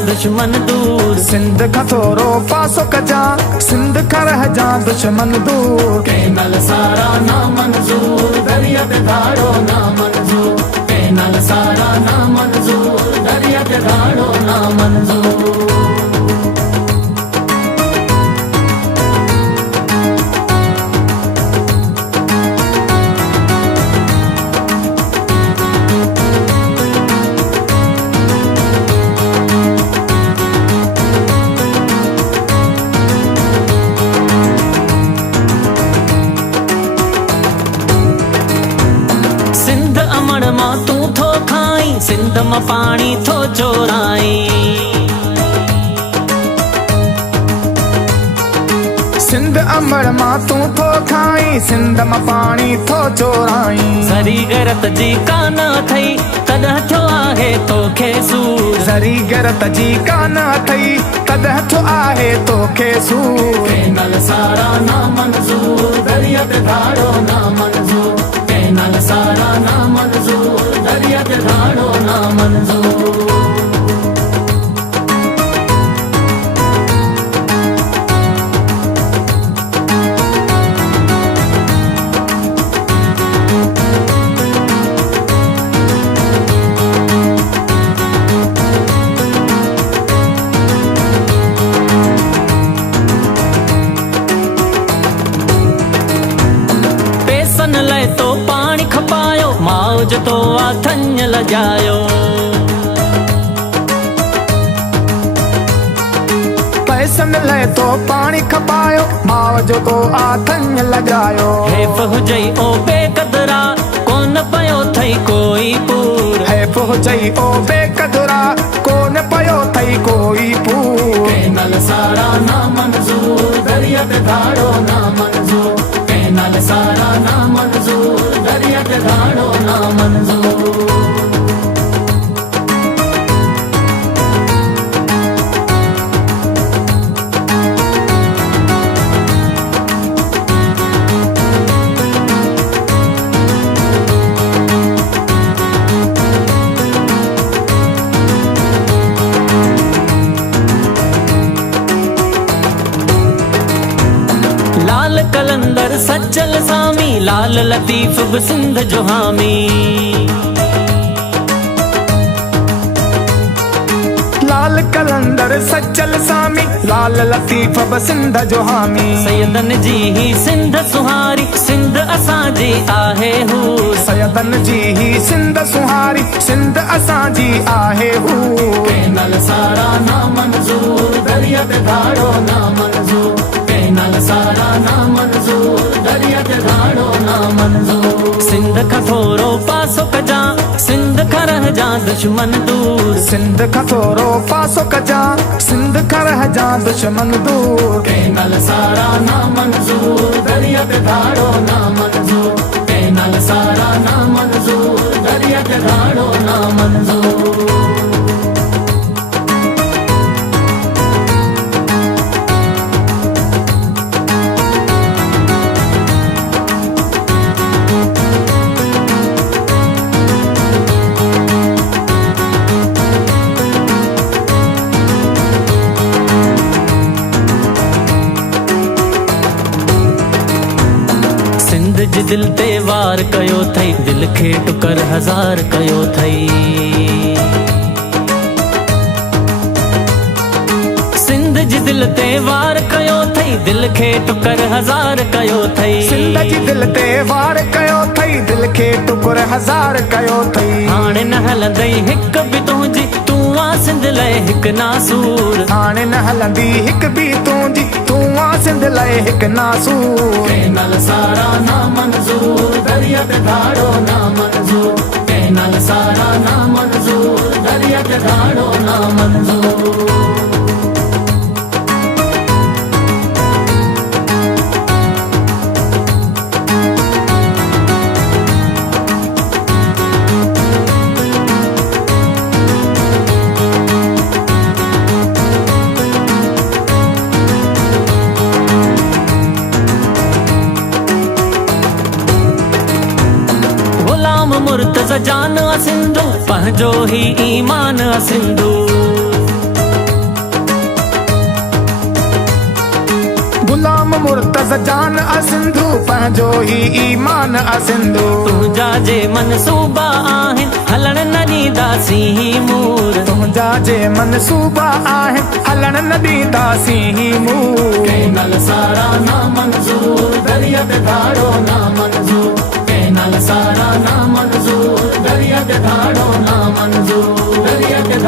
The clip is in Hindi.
दुश्मन दूर। सिंध खां थोरो पासो कजा, सिंध खां रह जा दुश्मन दूर। कैनल सारा ना मंजूर, दरिया ते धाड़ो ना मंजूर। कैनल सारा ना मंजूर, दरिया ते धाड़ो ना मंजूर। अमण मां तू थो खाई, सिंध मां पानी थो चोराई। सिंध अमण मां तू थो खाई, सिंध मां पानी थो चोराई। ज़री गैरत जी कान अथई, तॾहिं थियो आहे तोखे सूर। ज़री गैरत जी कान अथई, तॾहिं थियो आहे तोखे सूर। कैनल सारा ना मंजूर, दरिया ते धाड़ो ना मंजूर। कैनल सारा ना मंजूर, दरिया ते धाड़ो ना मंजूर। पैसन लाइ तो पानी खपायो, मौज तो आथन लजायो। पैसन लाइ तो पानी खपायो, मौज तो आथन लजायो। हेफ हुजई ओ बेकदरा, कोन पयो थई कोई पूर। हेफ हुजई ओ बेकदरा, कोन पयो थई कोई पूर। कैनल सारा ना मंजूर, दरिया ते धाड़ो ना मंजूर। कैनल सारा ना मंजूर, दरिया ते धाड़ो ना मंजूर। लाल कलंदर सच्चल सामी, लाल लतीफ बि सिंध जो हामी। लाल कलंदर सच्चल सामी, लाल लतीफ बि सिंध जो हामी। सैयदन जी ही सिंध सुहारी, सिंध असांजी आहे हूर। सैयदन जी ही सिंध सुहारी, सिंध असांजी आहे हूर। कैनल सारा ना मंजूर, दरिया ते धाड़ो ना मंजूर। कैनल सारा ना मंजूर, दरिया ते धाड़ो ना मंजूर। सिंध खां थोरो पासो कजा, सिंध खां रह जा दुश्मन दूर। सिंध खां थोरो पासो कजा, सिंध खां रह जा दुश्मन दूर। कैनल सारा ना मंजूर, दरिया ते धाड़ो ना मंजूर। कैनल सारा ना मंजूर, दरिया ते धाड़ो ना मंजूर। सिंध जे दिल ते वार कयो थई, दिल खे टुकर हज़ार कयो थई। सिंध जे दिल ते वार कयो थई, दिल खे टुकर हज़ार कयो थई। सिंध जी दिल ते वार कयो थई, दिल खे टुकर हज़ार कयो थई। हाणे न हलंदई हिक बि तुंहिंजी, तूं आ सिंध लाइ हिक नासूर। हाणे न हलंदी हिक बि तुंहिंजी, तूं आ सिंध लाइ हिक नासूर। कैनल सारा ना मंजूर, दरिया ते धाड़ो ना मंजूर। कैनल सारा ना मंजूर, दरिया ते धाड़ो ना मंजूर। मुर्तज़ा जान सिंधु, पंहिंजो ही ईमान सिंधु। नमाज जान असिंधु पंहिंजो ही ईमान असिंधु तुंहिंजा जे मनसूबा आहिनि हलण न ॾींदासीं मूर तुंहिंजा जे मनसूबा आहिनि हलण न ॾींदासीं मूर कैनल सारा ना मंज़ूर दरिया ते धाड़ो ना मंज़ूर कैनल सारा ना मंज़ूर दरिया ते धाड़ो ना मंज़ूर दरिया ते